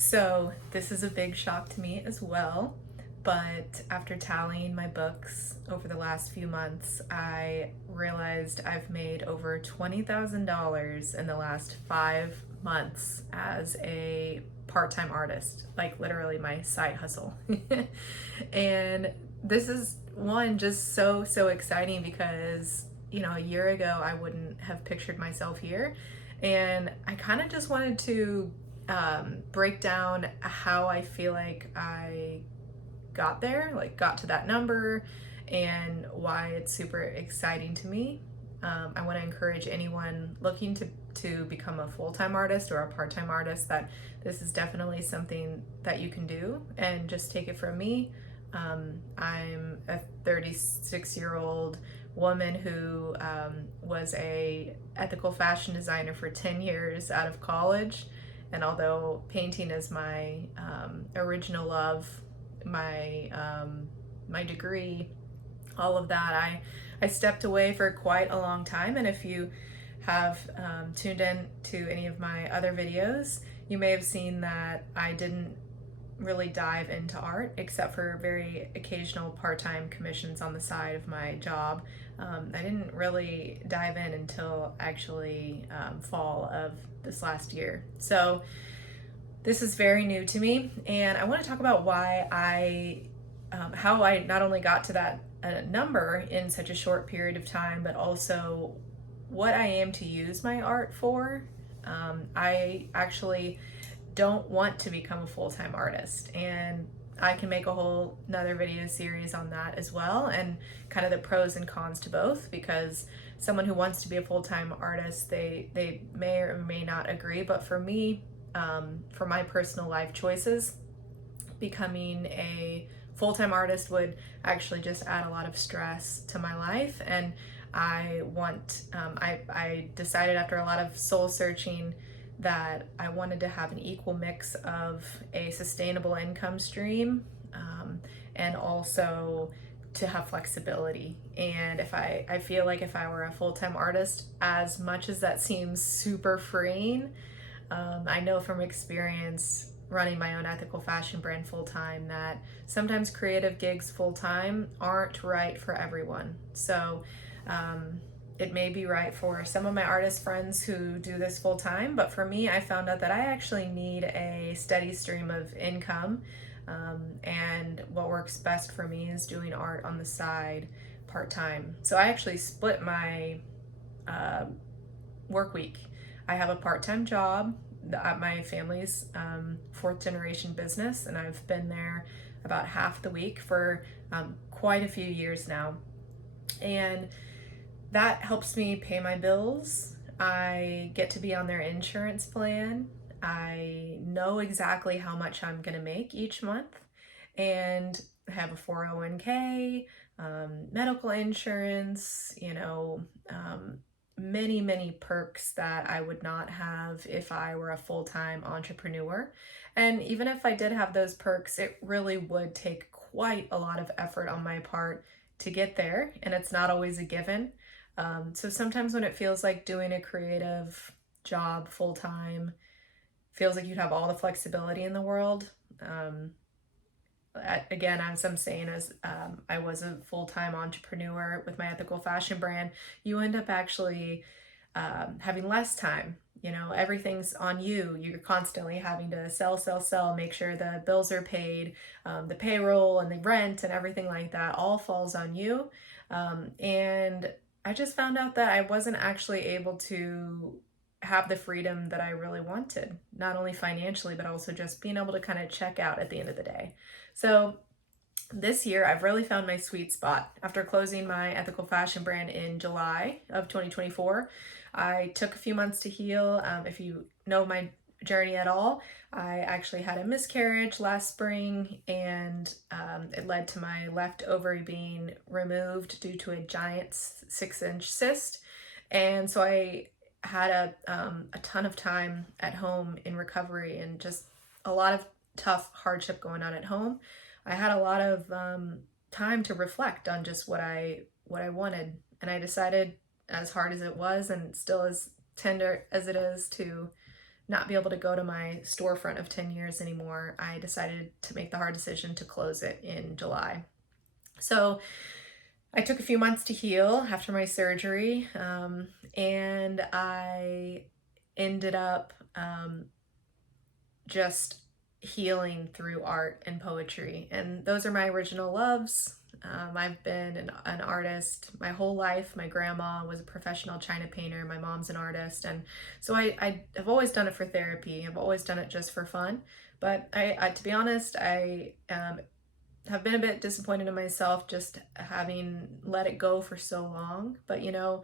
So this is a big shock to me as well, but after tallying my books over the last few months, I realized I've made over $20,000 in the last 5 months as a part-time artist, like literally my side hustle. And this is one just so exciting because, a year ago I wouldn't have pictured myself here. And I kind of just wanted to break down how I feel like I got there, like got to that number, and why it's super exciting to me. I want to encourage anyone looking to become a full-time artist or a part-time artist that this is definitely something that you can do. And just take it from me. I'm a 36-year-old woman who was a ethical fashion designer for 10 years out of college. And although painting is my original love, my degree, all of that, I stepped away for quite a long time. And if you have tuned in to any of my other videos, you may have seen that I didn't really dive into art except for very occasional part-time commissions on the side of my job. I didn't really dive in until actually fall of this last year. So this is very new to me, and I want to talk about how I not only got to that number in such a short period of time, but also what I am to use my art for. I actually don't want to become a full-time artist, and I can make a whole another video series on that as well, and kind of the pros and cons to both, because someone who wants to be a full-time artist, they may or may not agree. But for me, for my personal life choices, becoming a full-time artist would actually just add a lot of stress to my life. And I decided after a lot of soul searching that I wanted to have an equal mix of a sustainable income stream, and also to have flexibility. And I feel like if I were a full-time artist, as much as that seems super freeing, I know from experience running my own ethical fashion brand full-time that sometimes creative gigs full-time aren't right for everyone. So it may be right for some of my artist friends who do this full-time, but for me, I found out that I actually need a steady stream of income. And what works best for me is doing art on the side part-time. So I actually split my work week. I have a part-time job at my family's fourth generation business, and I've been there about half the week for quite a few years now. And that helps me pay my bills. I get to be on their insurance plan. I know exactly how much I'm going to make each month, and I have a 401k, medical insurance, many perks that I would not have if I were a full-time entrepreneur. And even if I did have those perks, it really would take quite a lot of effort on my part to get there, and it's not always a given. So sometimes when it feels like doing a creative job full-time feels like you'd have all the flexibility in the world. Again, as I'm saying, as I was a full-time entrepreneur with my ethical fashion brand, you end up actually having less time. Everything's on you. You're constantly having to sell, make sure the bills are paid, the payroll and the rent and everything like that all falls on you. And I just found out that I wasn't actually able to have the freedom that I really wanted, not only financially, but also just being able to kind of check out at the end of the day. So this year, I've really found my sweet spot. After closing my ethical fashion brand in July of 2024, I took a few months to heal. If you know my journey at all, I actually had a miscarriage last spring, and it led to my left ovary being removed due to a giant 6-inch cyst. And so I had a ton of time at home in recovery, and just a lot of tough hardship going on at home. I had a lot of time to reflect on just what I wanted, and I decided, as hard as it was and still as tender as it is, to not be able to go to my storefront of 10 years anymore, I decided to make the hard decision to close it in July. So I took a few months to heal after my surgery, and I ended up just healing through art and poetry. And those are my original loves. I've been an artist my whole life. My grandma was a professional china painter. My mom's an artist. And so I have always done it for therapy. I've always done it just for fun. But to be honest, I have been a bit disappointed in myself just having let it go for so long. But you know,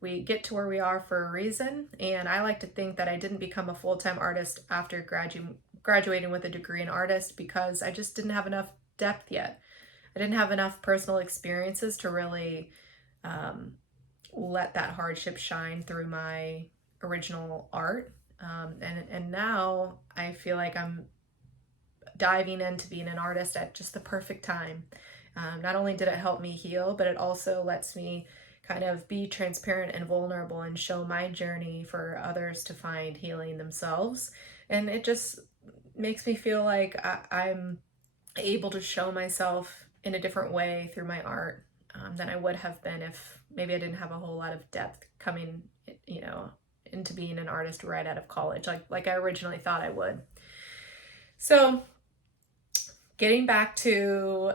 we get to where we are for a reason. And I like to think that I didn't become a full-time artist after graduating with a degree in artist because I just didn't have enough depth yet. I didn't have enough personal experiences to really let that hardship shine through my original art. And now I feel like I'm diving into being an artist at just the perfect time. Not only did it help me heal, but it also lets me kind of be transparent and vulnerable and show my journey for others to find healing themselves. And it just makes me feel like I'm able to show myself in a different way through my art than I would have been if maybe I didn't have a whole lot of depth coming, you know, into being an artist right out of college, like I originally thought I would. So getting back to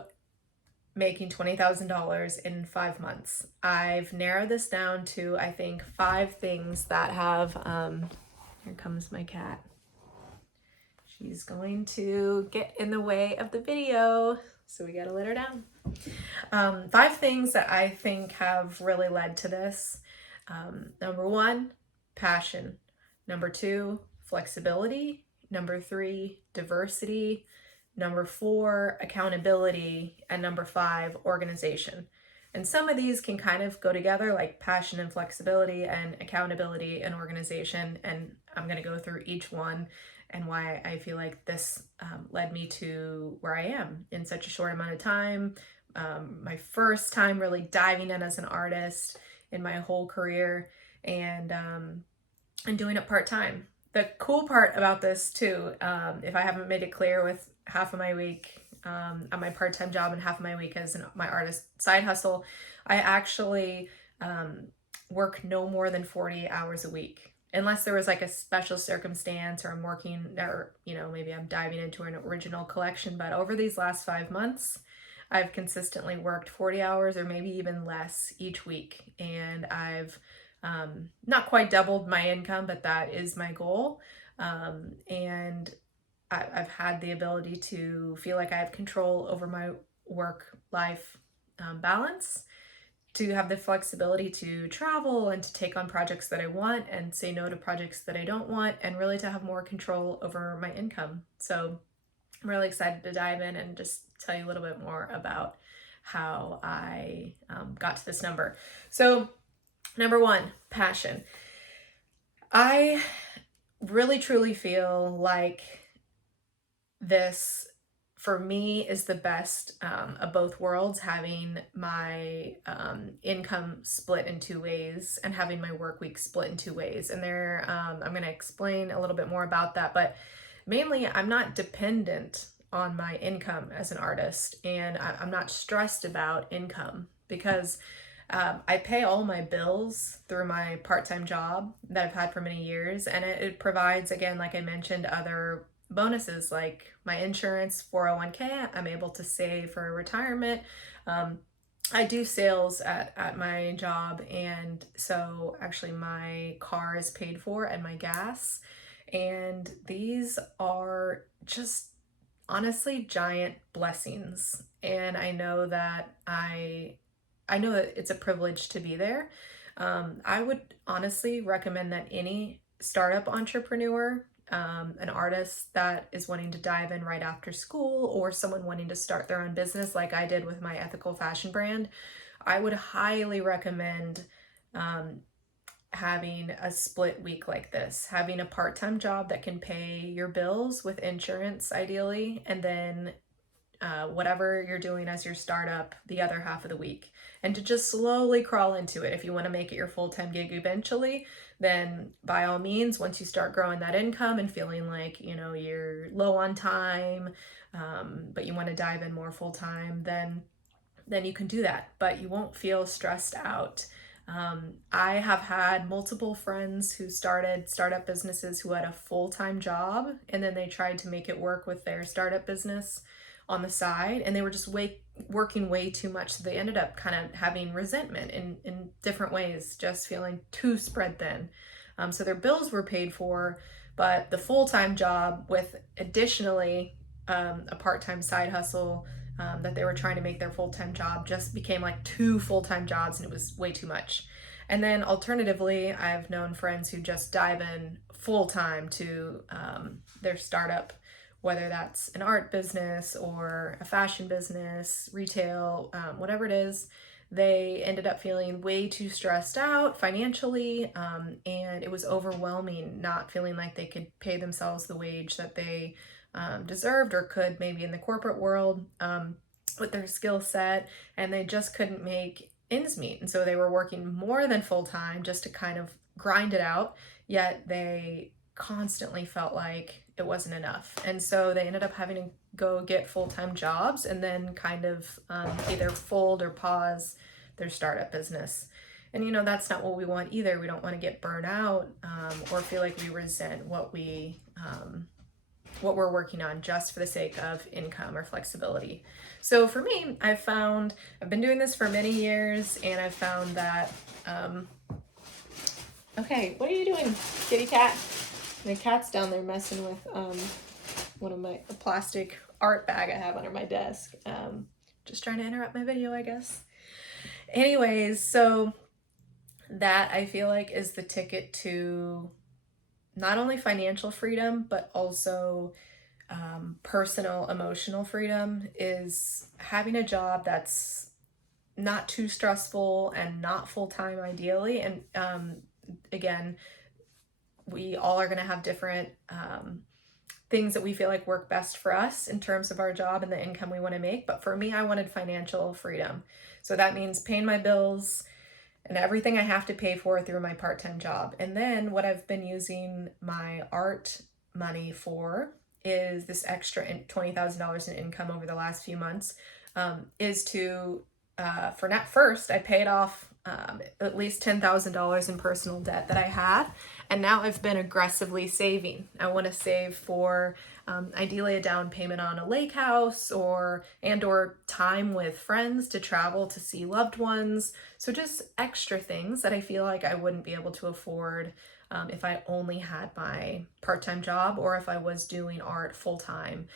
making $20,000 in 5 months. I've narrowed this down to, I think, 5 things that have, here comes my cat. She's going to get in the way of the video, so we gotta let her down. 5 things that I think have really led to this. Number 1, passion. Number 2, flexibility. Number 3, diversity. Number 4, accountability. And number 5, organization. And some of these can kind of go together, like passion and flexibility and accountability and organization. And I'm going to go through each one and why I feel like this led me to where I am in such a short amount of time. My first time really diving in as an artist in my whole career, and doing it part-time. The cool part about this too, if I haven't made it clear, with half of my week on my part-time job and half of my week as my artist side hustle, I actually work no more than 40 hours a week. Unless there was like a special circumstance, or I'm working, or, you know, maybe I'm diving into an original collection. But over these last 5 months, I've consistently worked 40 hours or maybe even less each week. And I've not quite doubled my income, but that is my goal. And I've had the ability to feel like I have control over my work-life balance, to have the flexibility to travel and to take on projects that I want and say no to projects that I don't want, and really to have more control over my income. So I'm really excited to dive in and just tell you a little bit more about how I got to this number. So number 1, passion. I really truly feel like this, for me, is the best of both worlds, having my income split in 2 ways and having my work week split in 2 ways. And there, I'm going to explain a little bit more about that, but mainly I'm not dependent on my income as an artist, and I'm not stressed about income because I pay all my bills through my part-time job that I've had for many years, and it provides, again, like I mentioned, other bonuses like my insurance, 401k. I'm able to save for retirement. I do sales at my job, and so actually my car is paid for and my gas. And these are just honestly giant blessings. And I know that it's a privilege to be there. I would honestly recommend that any startup entrepreneur, an artist that is wanting to dive in right after school, or someone wanting to start their own business like I did with my ethical fashion brand, I would highly recommend having a split week like this, having a part-time job that can pay your bills with insurance ideally, and then whatever you're doing as your startup the other half of the week, and to just slowly crawl into it. If you want to make it your full-time gig eventually, then by all means, once you start growing that income and feeling like, you're low on time, but you want to dive in more full time, then you can do that, but you won't feel stressed out. I have had multiple friends who started startup businesses who had a full-time job, and then they tried to make it work with their startup business on the side, and they were just working way too much. So they ended up kind of having resentment in different ways, just feeling too spread thin. So their bills were paid for, but the full-time job with additionally a part-time side hustle that they were trying to make their full-time job just became like 2 full-time jobs, and it was way too much. And then alternatively, I've known friends who just dive in full-time to their startup, whether that's an art business or a fashion business, retail, whatever it is. They ended up feeling way too stressed out financially, and it was overwhelming, not feeling like they could pay themselves the wage that they deserved or could maybe in the corporate world with their skill set, and they just couldn't make ends meet. And so they were working more than full time just to kind of grind it out, yet they constantly felt like it wasn't enough. And so they ended up having to go get full-time jobs and then kind of either fold or pause their startup business. And that's not what we want either. We don't want to get burnt out or feel like we resent what we're working on just for the sake of income or flexibility. So for me, I've been doing this for many years, and I've found that, okay, what are you doing, kitty cat? My cat's down there messing with one of a plastic art bag I have under my desk. Just trying to interrupt my video, I guess. Anyways, so that I feel like is the ticket to not only financial freedom, but also personal emotional freedom, is having a job that's not too stressful and not full-time ideally. And again, we all are going to have different things that we feel like work best for us in terms of our job and the income we want to make. But for me, I wanted financial freedom. So that means paying my bills and everything I have to pay for through my part-time job. And then what I've been using my art money for is this extra $20,000 in income over the last few months, is to, for not first, I paid off at least $10,000 in personal debt that I had. And now I've been aggressively saving. I want to save for ideally a down payment on a lake house or time with friends to travel to see loved ones. So just extra things that I feel like I wouldn't be able to afford if I only had my part-time job or if I was doing art full-time.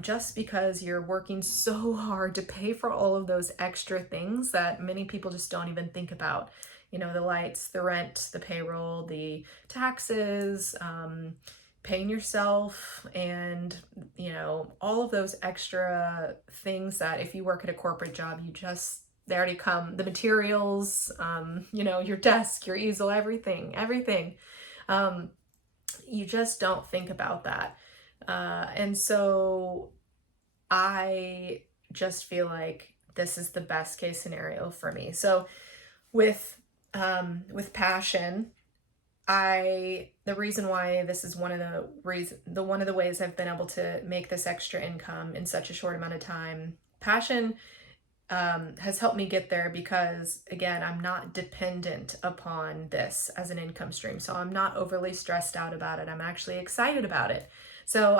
Just because you're working so hard to pay for all of those extra things that many people just don't even think about. The lights, the rent, the payroll, the taxes, paying yourself, and, all of those extra things that if you work at a corporate job, they already come, the materials, your desk, your easel, everything. You just don't think about that. And so I just feel like this is the best case scenario for me. So with passion, the reason why this is one of the ways I've been able to make this extra income in such a short amount of time. Passion has helped me get there because, again, I'm not dependent upon this as an income stream. So I'm not overly stressed out about it. I'm actually excited about it. So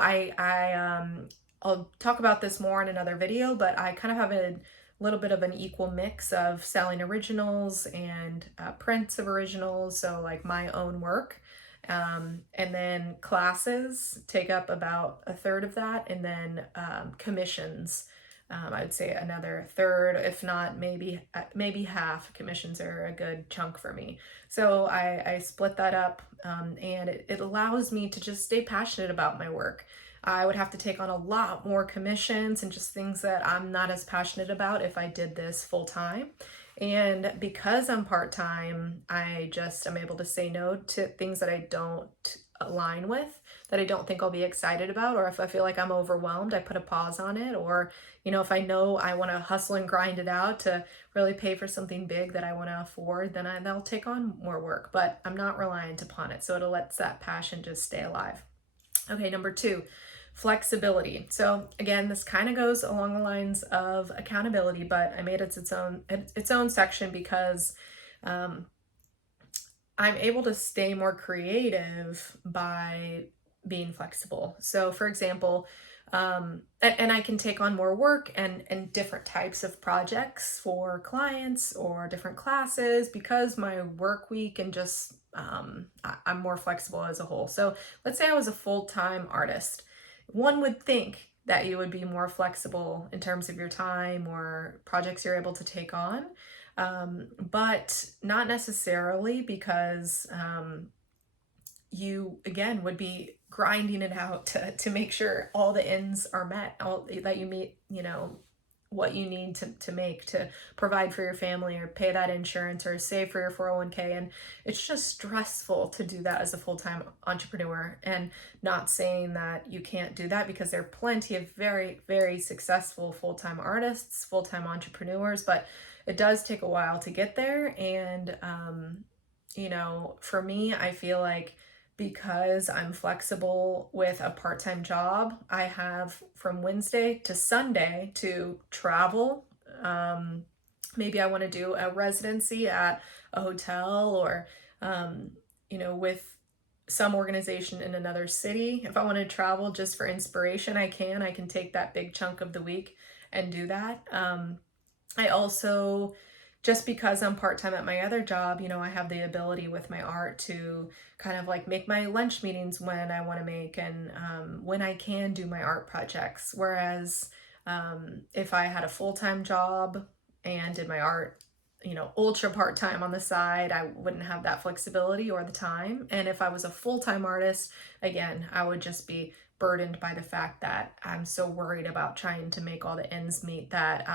I'll talk about this more in another video, but I kind of have a little bit of an equal mix of selling originals and prints of originals, so like my own work. And then classes take up about a third of that, and then commissions, I'd say another third, if not maybe half. Commissions are a good chunk for me. So I split that up, and it allows me to just stay passionate about my work. I would have to take on a lot more commissions and just things that I'm not as passionate about if I did this full time. And because I'm part-time, I'm able to say no to things that I don't align with, that I don't think I'll be excited about, or if I feel like I'm overwhelmed, I put a pause on it. Or, if I know I want to hustle and grind it out to really pay for something big that I want to afford, then I'll take on more work, but I'm not reliant upon it. So it lets that passion just stay alive. Okay, number 2, flexibility. So again, this kind of goes along the lines of accountability, but I made it its own section because um, I'm able to stay more creative by being flexible. So for example, and I can take on more work and different types of projects for clients or different classes because my work week and just I'm more flexible as a whole. So let's say I was a full-time artist. One would think that you would be more flexible in terms of your time or projects you're able to take on. But not necessarily, because you again would be grinding it out to make sure all the ends are met, all that you meet, what you need to make to provide for your family or pay that insurance or save for your 401k. And it's just stressful to do that as a full-time entrepreneur. And not saying that you can't do that, because there are plenty of very, very successful full-time artists, full-time entrepreneurs, but it does take a while to get there. And, for me, I feel like because I'm flexible with a part-time job, I have from Wednesday to Sunday to travel. Maybe I want to do a residency at a hotel or, with some organization in another city. If I want to travel just for inspiration, I can take that big chunk of the week and do that. I also, just because I'm part-time at my other job, I have the ability with my art to kind of like make my lunch meetings when I want to make, and when I can do my art projects. Whereas if I had a full-time job and did my art, ultra part-time on the side, I wouldn't have that flexibility or the time. And if I was a full-time artist, again, I would just be burdened by the fact that I'm so worried about trying to make all the ends meet that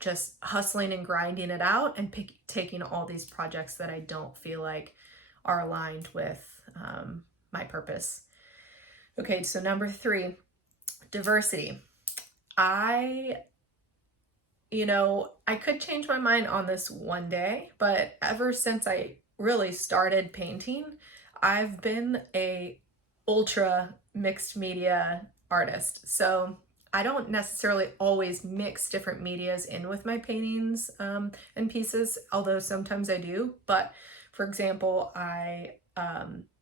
just hustling and grinding it out and taking all these projects that I don't feel like are aligned with my purpose. Okay, so number 3, diversity. I could change my mind on this one day, but ever since I really started painting, I've been a ultra mixed media artist. So I don't necessarily always mix different medias in with my paintings and pieces, although sometimes I do. But for example, I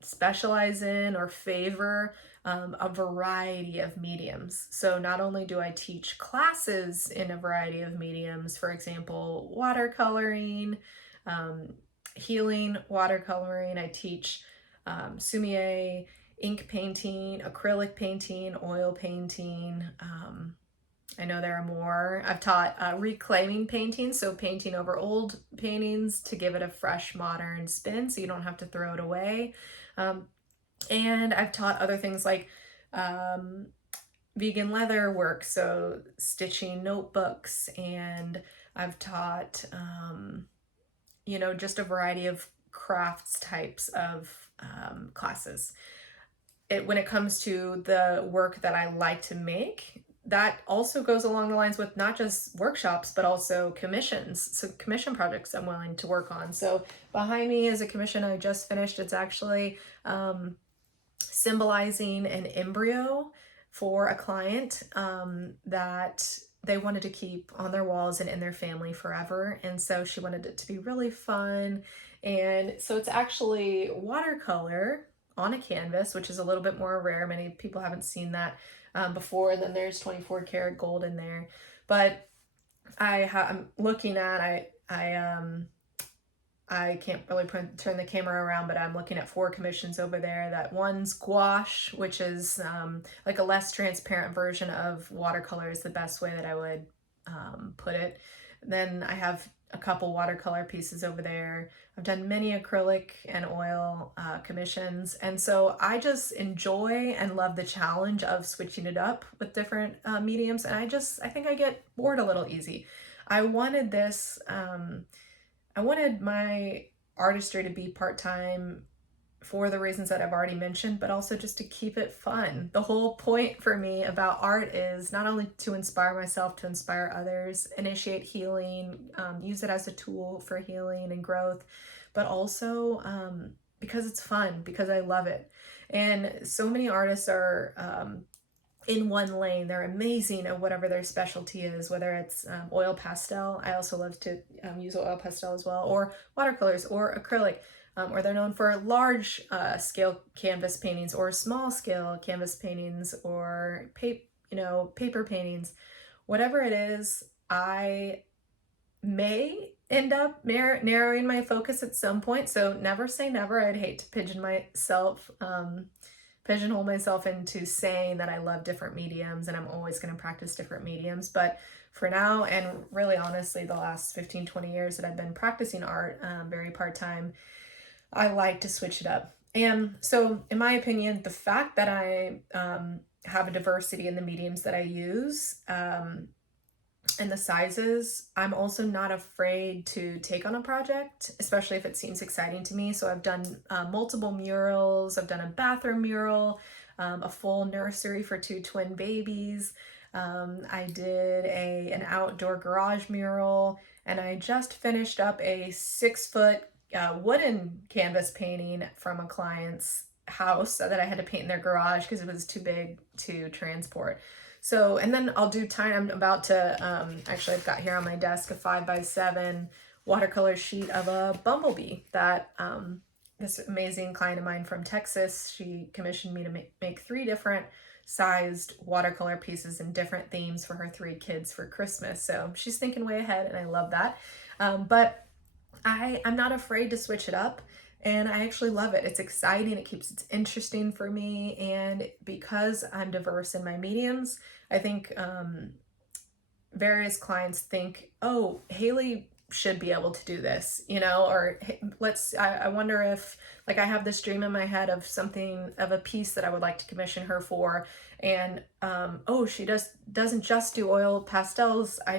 specialize in or favor a variety of mediums. So not only do I teach classes in a variety of mediums, for example, watercoloring, healing watercoloring, I teach sumi-e, ink painting, acrylic painting, oil painting. I know there are more. I've taught reclaiming painting, so painting over old paintings to give it a fresh, modern spin so you don't have to throw it away. And I've taught other things like vegan leather work, so stitching notebooks, and I've taught, just a variety of crafts types of classes. When it comes to the work that I like to make, that also goes along the lines with not just workshops, but also commissions. So commission projects I'm willing to work on. So behind me is a commission I just finished. It's actually symbolizing an embryo for a client that they wanted to keep on their walls and in their family forever. And so she wanted it to be really fun. And so it's actually watercolor on a canvas, which is a little bit more rare. Many people haven't seen that before. And then there's 24 karat gold in there. But I'm looking at, I can't really turn the camera around, but I'm looking at 4 commissions over there. That one's gouache, which is like a less transparent version of watercolor, is the best way that I would put it. Then I have a couple watercolor pieces over there. I've done many acrylic and oil commissions. And so I just enjoy and love the challenge of switching it up with different mediums. And I think I get bored a little easy. I wanted this, I wanted my artistry to be part-time for the reasons that I've already mentioned, but also just to keep it fun. The whole point for me about art is not only to inspire myself, to inspire others, initiate healing, use it as a tool for healing and growth, but also because it's fun, because I love it. And so many artists are in one lane. They're amazing at whatever their specialty is, whether it's oil pastel. I also love to use oil pastel as well, or watercolors or acrylic. Or they're known for large scale canvas paintings or small scale canvas paintings or paper paintings. Whatever it is, I may end up narrowing my focus at some point. So never say never. I'd hate to pigeonhole myself into saying that I love different mediums and I'm always going to practice different mediums. But for now, and really honestly, the last 15, 20 years that I've been practicing art very part-time, I like to switch it up. And so in my opinion, the fact that I have a diversity in the mediums that I use and the sizes, I'm also not afraid to take on a project, especially if it seems exciting to me. So I've done multiple murals. I've done a bathroom mural, a full nursery for 2 twin babies. I did an outdoor garage mural, and I just finished up a 6-foot wooden canvas painting from a client's house that I had to paint in their garage because it was too big to transport. So, and then I'll do time. I'm about to, actually I've got here on my desk a 5x7 watercolor sheet of a bumblebee that this amazing client of mine from Texas, she commissioned me to make 3 different sized watercolor pieces in different themes for her 3 kids for Christmas. So she's thinking way ahead and I love that. But I'm not afraid to switch it up, and I actually love it. It's exciting. It keeps it interesting for me. And because I'm diverse in my mediums, I think various clients think, oh, Haley should be able to do this, or I wonder if, like, I have this dream in my head of a piece that I would like to commission her for. And, oh, she doesn't just do oil pastels. I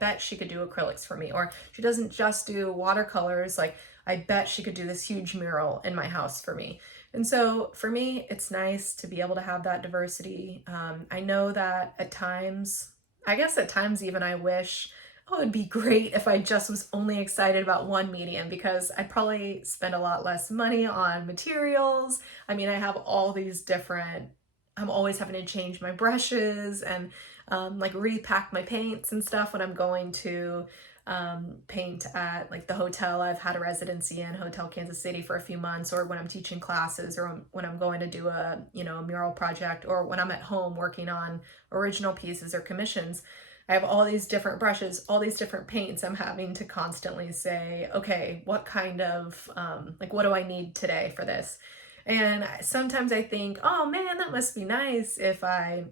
bet she could do acrylics for me. Or she doesn't just do watercolors. Like, I bet she could do this huge mural in my house for me. And so for me, it's nice to be able to have that diversity. I know that at times even I wish, oh, it'd be great if I just was only excited about one medium, because I'd probably spend a lot less money on materials. I mean, I have all these different, I'm always having to change my brushes and like repack my paints and stuff when I'm going to paint at like the hotel I've had a residency in, Hotel Kansas City, for a few months, or when I'm teaching classes, or when I'm going to do a mural project, or when I'm at home working on original pieces or commissions. I have all these different brushes, all these different paints. I'm having to constantly say, okay, what kind of what do I need today for this? And sometimes I think, oh man, that must be nice if I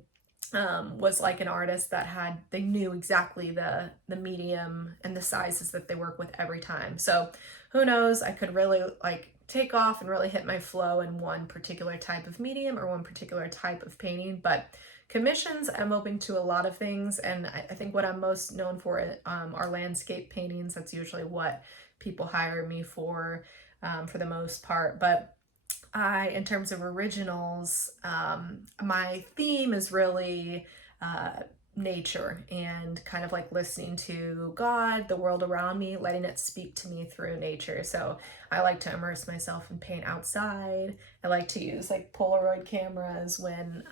was like an artist that they knew exactly the medium and the sizes that they work with every time. So who knows, I could really like take off and really hit my flow in one particular type of medium or one particular type of painting. But commissions, I'm open to a lot of things, and I think what I'm most known for are landscape paintings. That's usually what people hire me for the most part. But in terms of originals, my theme is really nature, and kind of like listening to God, the world around me, letting it speak to me through nature. So I like to immerse myself and paint outside. I like to use like Polaroid cameras when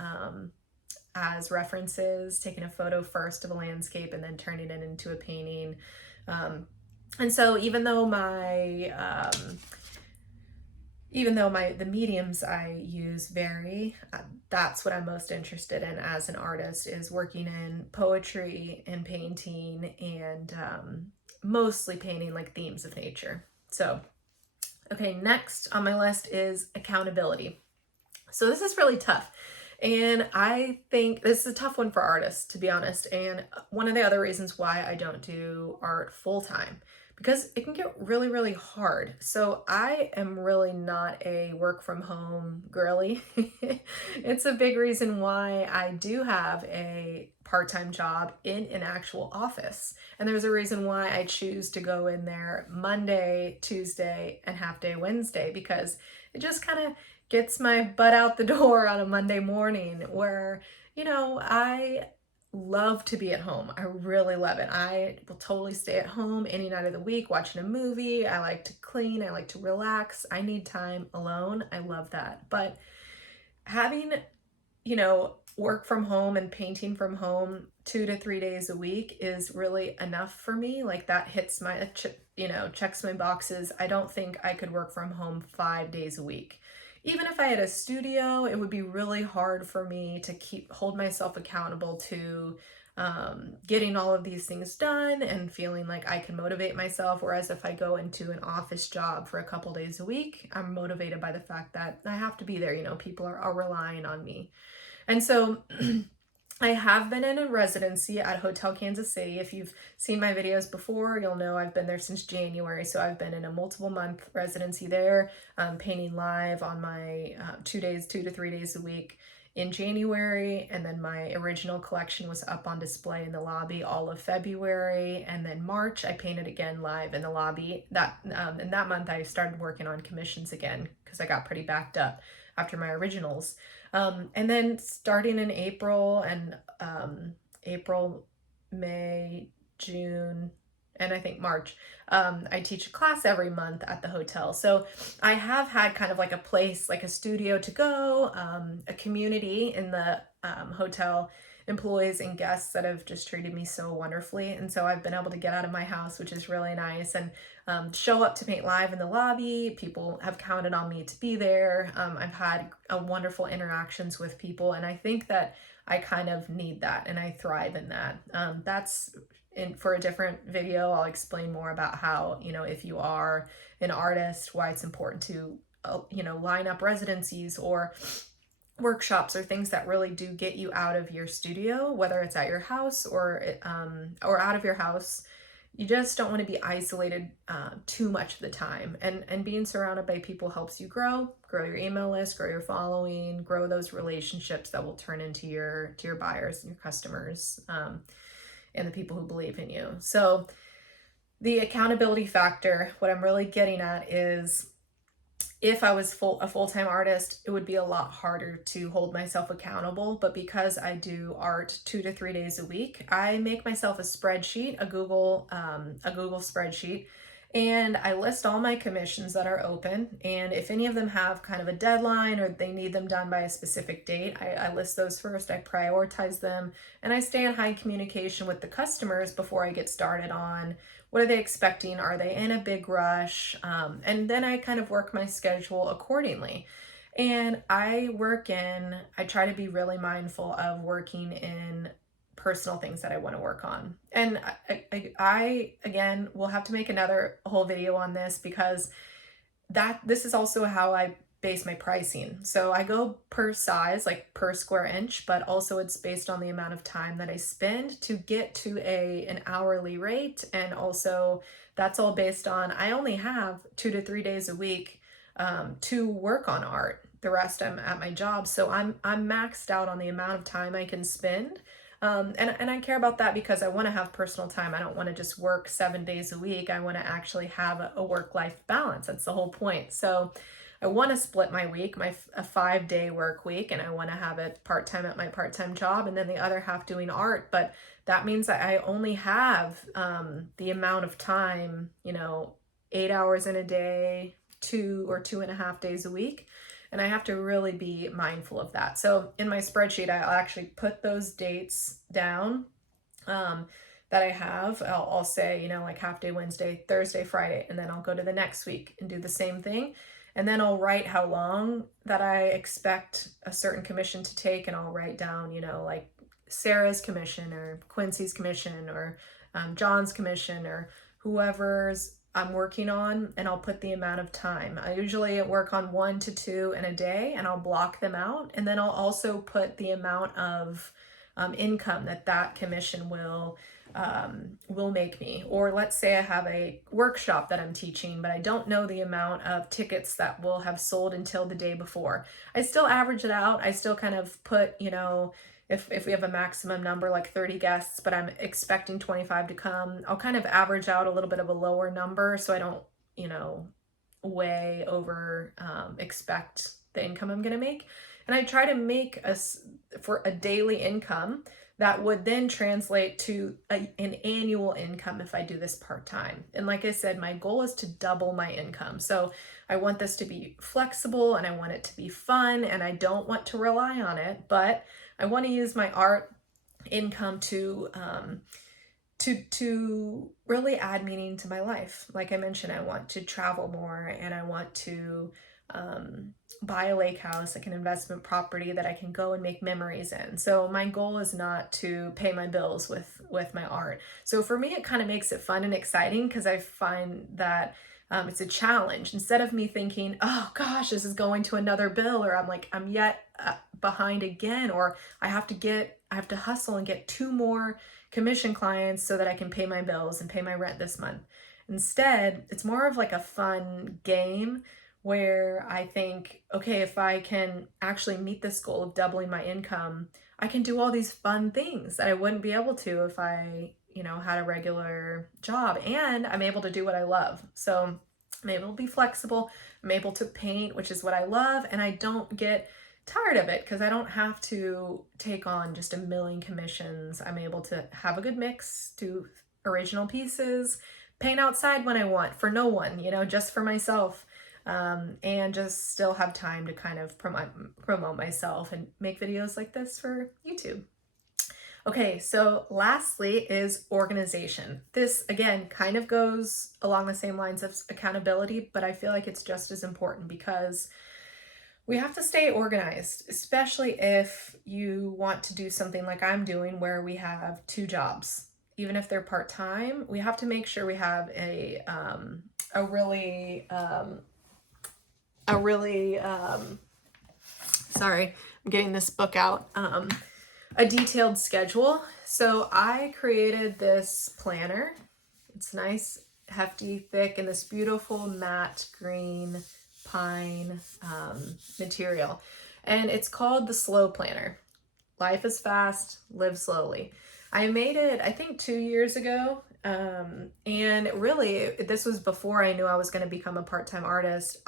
as references, taking a photo first of a landscape and then turning it into a painting. And so even though the mediums I use vary, that's what I'm most interested in as an artist, is working in poetry and painting, and mostly painting like themes of nature. So, okay, next on my list is accountability. So this is really tough. And I think this is a tough one for artists, to be honest. And one of the other reasons why I don't do art full-time, because it can get really, really hard. So I am really not a work from home girly. It's a big reason why I do have a part-time job in an actual office. And there's a reason why I choose to go in there Monday, Tuesday, and half day Wednesday, because it just kind of gets my butt out the door on a Monday morning where, I love to be at home. I really love it. I will totally stay at home any night of the week watching a movie. I like to clean. I like to relax. I need time alone. I love that. But having, work from home and painting from home 2 to 3 days a week is really enough for me. Like that hits my, checks my boxes. I don't think I could work from home 5 days a week. Even if I had a studio, it would be really hard for me to hold myself accountable to getting all of these things done and feeling like I can motivate myself. Whereas if I go into an office job for a couple days a week, I'm motivated by the fact that I have to be there. People are relying on me. And so I have been in a residency at Hotel Kansas City. If you've seen my videos before, you'll know I've been there since January. So I've been in a multiple month residency there, painting live on my 2 to 3 days a week in January. And then my original collection was up on display in the lobby all of February. And then March, I painted again live in the lobby. In that month, I started working on commissions again because I got pretty backed up after my originals. And then starting in April and April, May, June, and I think March, I teach a class every month at the hotel. So I have had kind of like a place, like a studio to go, a community in the hotel, employees and guests that have just treated me so wonderfully. And so I've been able to get out of my house, which is really nice, and show up to paint live in the lobby. People have counted on me to be there. I've had wonderful interactions with people, and I think that I kind of need that and I thrive in that. That's for a different video. I'll explain more about how, if you are an artist, why it's important to, line up residencies or workshops or things that really do get you out of your studio, whether it's at your house or out of your house. You just don't want to be isolated too much of the time. And being surrounded by people helps you grow your email list, grow your following, grow those relationships that will turn into your buyers and your customers, and the people who believe in you. So the accountability factor, what I'm really getting at is, if I was a full-time artist, it would be a lot harder to hold myself accountable. But because I do art 2 to 3 days a week, I make myself a spreadsheet, a Google spreadsheet, and I list all my commissions that are open. And if any of them have kind of a deadline or they need them done by a specific date, I list those first, I prioritize them, and I stay in high communication with the customers before I get started on what are they expecting? Are they in a big rush? And then I kind of work my schedule accordingly. And I try to be really mindful of working in personal things that I want to work on. And I again, will have to make another whole video on this because this is also how I base my pricing. So I go per size, like per square inch, but also it's based on the amount of time that I spend to get to an hourly rate. And also that's all based on, I only have 2 to 3 days a week to work on art. The rest I'm at my job. So I'm maxed out on the amount of time I can spend. And I care about that because I want to have personal time. I don't want to just work 7 days a week. I want to actually have a work-life balance. That's the whole point. So I want to split my week, a 5-day work week, and I want to have it part-time at my part-time job and then the other half doing art. But that means that I only have the amount of time, 8 hours in a day, 2 or 2.5 days a week. And I have to really be mindful of that. So in my spreadsheet, I'll actually put those dates down that I have. I'll say, like half day Wednesday, Thursday, Friday, and then I'll go to the next week and do the same thing. And then I'll write how long that I expect a certain commission to take. And I'll write down, like Sarah's commission or Quincy's commission or John's commission or whoever's I'm working on, and I'll put the amount of time. I usually work on 1 to 2 in a day, and I'll block them out. And then I'll also put the amount of income that commission will make me. Or let's say I have a workshop that I'm teaching, but I don't know the amount of tickets that will have sold until the day before. I still average it out. I still kind of put, if we have a maximum number like 30 guests, but I'm expecting 25 to come, I'll kind of average out a little bit of a lower number so I don't, way over expect the income I'm going to make. And I try to make for a daily income that would then translate to an annual income if I do this part-time. And like I said, my goal is to double my income. So I want this to be flexible and I want it to be fun, and I don't want to rely on it, but I want to use my art income to really add meaning to my life. Like I mentioned, I want to travel more, and I want to buy a lake house, like an investment property that I can go and make memories in. So my goal is not to pay my bills with my art. So for me, it kind of makes it fun and exciting, because I find that it's a challenge. Instead of me thinking, oh gosh, this is going to another bill, or I'm yet behind again, or I have to hustle and get 2 more commission clients so that I can pay my bills and pay my rent this month. Instead, it's more of like a fun game where I think, okay, if I can actually meet this goal of doubling my income, I can do all these fun things that I wouldn't be able to if I, had a regular job, and I'm able to do what I love. So I'm able to be flexible. I'm able to paint, which is what I love, and I don't get tired of it because I don't have to take on just a million commissions. I'm able to have a good mix, do original pieces, paint outside when I want for no one, just for myself, and just still have time to kind of promote myself and make videos like this for YouTube. Okay, so lastly is organization. This, again, kind of goes along the same lines of accountability, but I feel like it's just as important, because we have to stay organized, especially if you want to do something like I'm doing, where we have 2 jobs. Even if they're part-time, we have to make sure we have a really sorry, I'm getting this book out, a detailed schedule. So I created this planner. It's nice, hefty, thick, and this beautiful matte green pine material. And it's called the Slow Planner. Life is fast, live slowly. I made it, I think, 2 years ago. And really, this was before I knew I was going to become a part-time artist.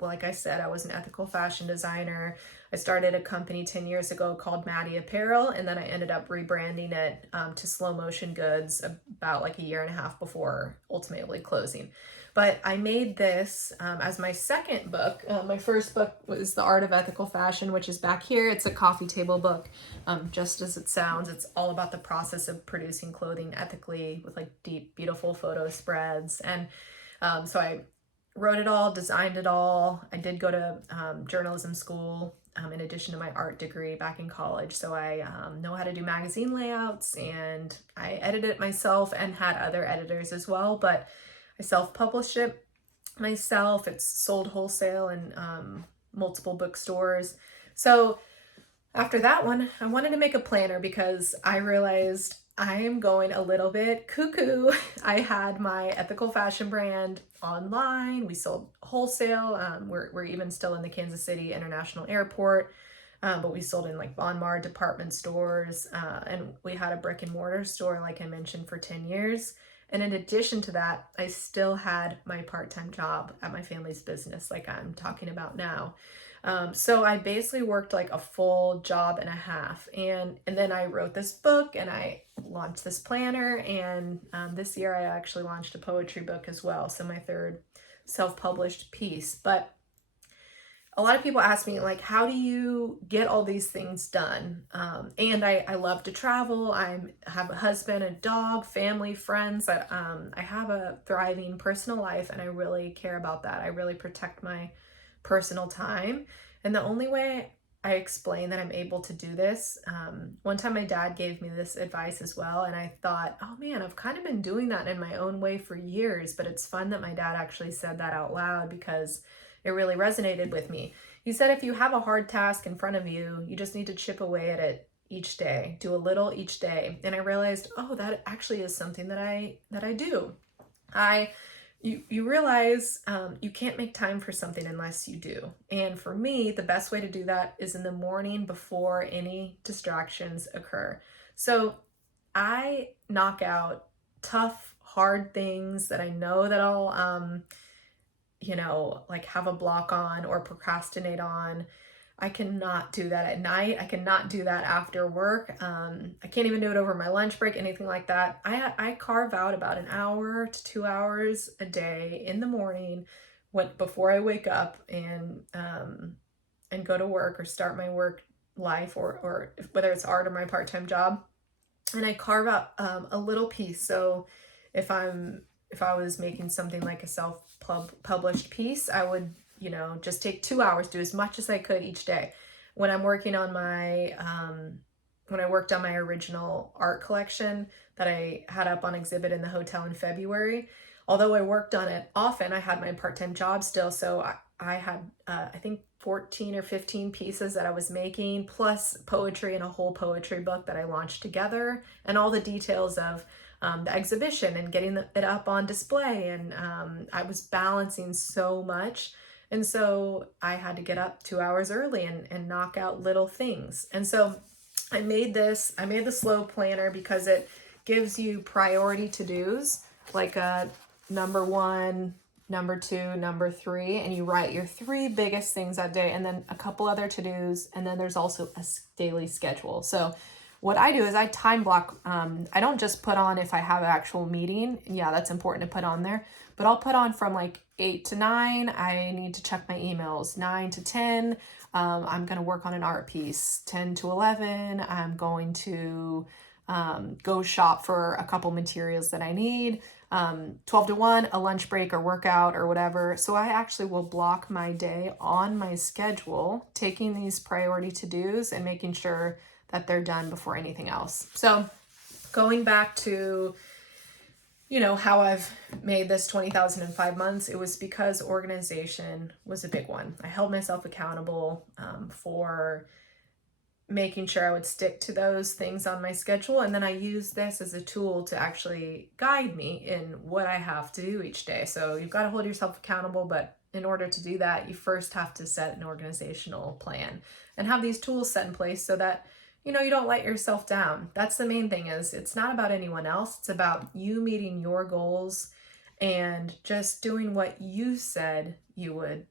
Like I said, I was an ethical fashion designer. I started a company 10 years ago called MADI Apparel, and then I ended up rebranding it to Slow Motion Goods about like a year and a half before ultimately closing. But I made this as my second book. My first book was The Art of Ethical Fashion, which is back here. It's a coffee table book, just as it sounds. It's all about the process of producing clothing ethically with like deep, beautiful photo spreads. And so I wrote it all, designed it all. I did go to journalism school in addition to my art degree back in college. So I know how to do magazine layouts, and I edited it myself and had other editors as well. But I self-published it myself. It's sold wholesale in multiple bookstores. So after that one, I wanted to make a planner because I realized I am going a little bit cuckoo. I had my ethical fashion brand online. We sold wholesale. We're even still in the Kansas City International Airport, but we sold in like Bon Mar department stores, and we had a brick and mortar store, like I mentioned, for 10 years. And in addition to that, I still had my part-time job at my family's business, like I'm talking about now. So I basically worked like a full job and a half. And then I wrote this book and I launched this planner. And this year I actually launched a poetry book as well. So my 3rd self-published piece. But a lot of people ask me, like, how do you get all these things done? And I love to travel. I have a husband, a dog, family, friends. I have a thriving personal life, and I really care about that. I really protect my personal time. And the only way I explain that I'm able to do this, one time my dad gave me this advice as well, and I thought, oh man, I've kind of been doing that in my own way for years, but it's fun that my dad actually said that out loud because it really resonated with me. He said, if you have a hard task in front of you, you just need to chip away at it each day, do a little each day. And I realized, oh, that actually is something that I do. You realize you can't make time for something unless you do. And for me, the best way to do that is in the morning before any distractions occur. So I knock out tough, hard things that I know that I'll like have a block on or procrastinate on. I cannot do that at night. I cannot do that after work. I can't even do it over my lunch break, anything like that. I carve out about an hour to 2 hours a day in the morning before I wake up and go to work or start my work life, or whether it's art or my part-time job. And I carve out a little piece. So if I was making something like a self-published piece, I would just take 2 hours, do as much as I could each day. When I'm working on when I worked on my original art collection that I had up on exhibit in the hotel in February, although I worked on it often, I had my part-time job still. So I had, I think 14 or 15 pieces that I was making, plus poetry and a whole poetry book that I launched together, and all the details of the exhibition and getting it up on display. And I was balancing so much. And so I had to get up 2 hours early and knock out little things. And so I made the slow planner because it gives you priority to-dos, like number 1, number 2, number 3, and you write your 3 biggest things that day, and then a couple other to-dos, and then there's also a daily schedule. So what I do is I time block. I don't just put on if I have an actual meeting. Yeah, that's important to put on there. But I'll put on from like 8 to 9, I need to check my emails. 9 to 10, I'm going to work on an art piece. 10 to 11, I'm going to go shop for a couple materials that I need. 12 to 1, a lunch break or workout or whatever. So I actually will block my day on my schedule, taking these priority to-dos and making sure that they're done before anything else. So going back to, how I've made this 20,000 in 5 months, it was because organization was a big one. I held myself accountable for making sure I would stick to those things on my schedule. And then I use this as a tool to actually guide me in what I have to do each day. So you've got to hold yourself accountable, but in order to do that, you first have to set an organizational plan and have these tools set in place so that you don't let yourself down. That's the main thing. Is it's not about anyone else. It's about you meeting your goals and just doing what you said you would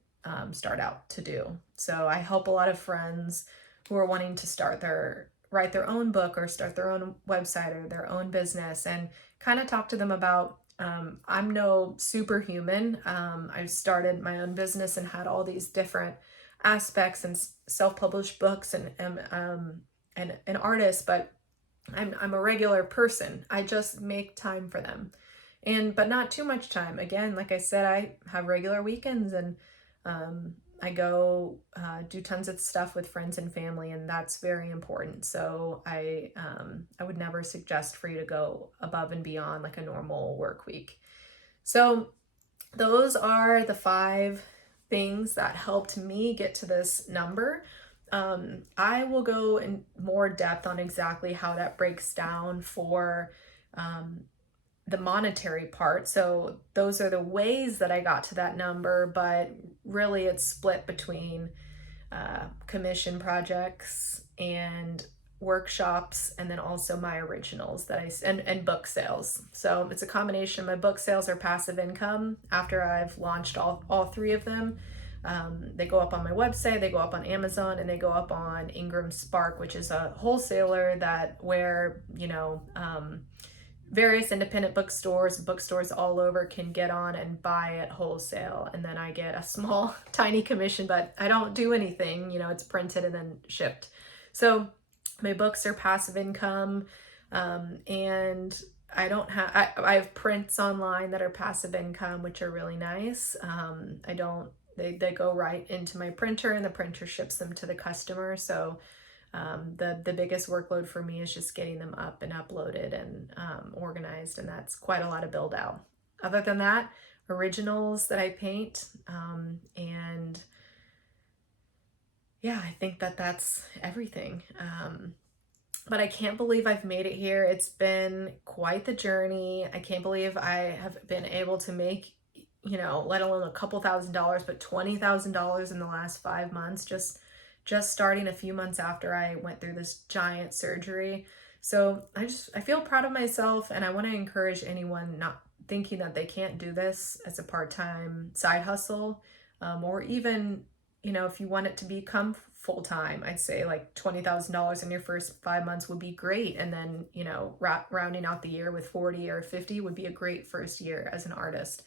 start out to do. So I help a lot of friends who are wanting to write their own book or start their own website or their own business, and kind of talk to them about, I'm no superhuman. I've started my own business and had all these different aspects and self-published books and an artist, but I'm a regular person. I just make time for them, but not too much time. Again, like I said, I have regular weekends, and I go do tons of stuff with friends and family, and that's very important. So I would never suggest for you to go above and beyond like a normal work week. So those are the 5 things that helped me get to this number. I will go in more depth on exactly how that breaks down for the monetary part. So those are the ways that I got to that number, but really it's split between commission projects and workshops, and then also my originals and book sales. So it's a combination. My book sales are passive income after I've launched all 3 of them. They go up on my website, they go up on Amazon, and they go up on Ingram Spark, which is a wholesaler where various independent bookstores all over can get on and buy at wholesale. And then I get a small, tiny commission, but I don't do anything, it's printed and then shipped. So my books are passive income. And I have prints online that are passive income, which are really nice. They go right into my printer, and the printer ships them to the customer. So the biggest workload for me is just getting them up and uploaded and organized, and that's quite a lot of build out. Other than that, originals that I paint, and yeah, I think that's everything. But I can't believe I've made it here. It's been quite the journey. I can't believe I have been able to make, let alone a couple $1,000s, but $20,000 in the last 5 months, just starting a few months after I went through this giant surgery. So I feel proud of myself, and I want to encourage anyone thinking that they can't do this as a part-time side hustle, or even, you know, if you want it to become full-time, I'd say like $20,000 in your first 5 months would be great. And then, you know, rounding out the year with 40 or 50 would be a great first year as an artist.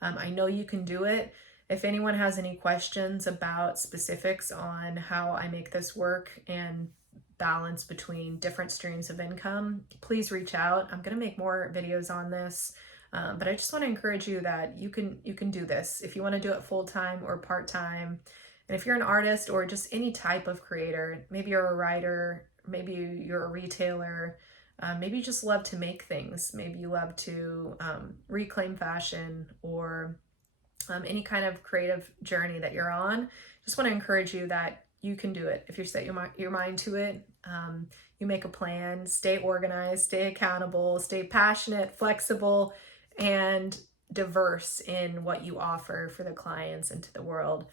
I know you can do it. If anyone has any questions about specifics on how I make this work and balance between different streams of income, please reach out. I'm going to make more videos on this. But I just want to encourage you that you can do this if you want to do it full-time or part-time. And if you're an artist or just any type of creator, maybe you're a writer, maybe you're a retailer, maybe you just love to make things, maybe you love to reclaim fashion, or any kind of creative journey that you're on, just want to encourage you that you can do it. If you set your mind to it, you make a plan, stay organized, stay accountable, stay passionate, flexible, and diverse in what you offer for the clients and to the world.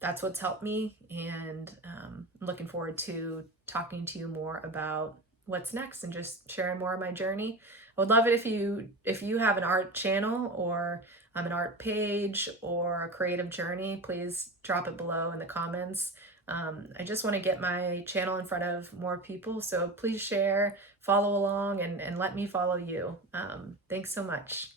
That's what's helped me, and I'm looking forward to talking to you more about what's next and just sharing more of my journey. I would love it if you have an art channel or an art page or a creative journey, please drop it below in the comments. I just want to get my channel in front of more people, so please share, follow along, and let me follow you. Thanks so much.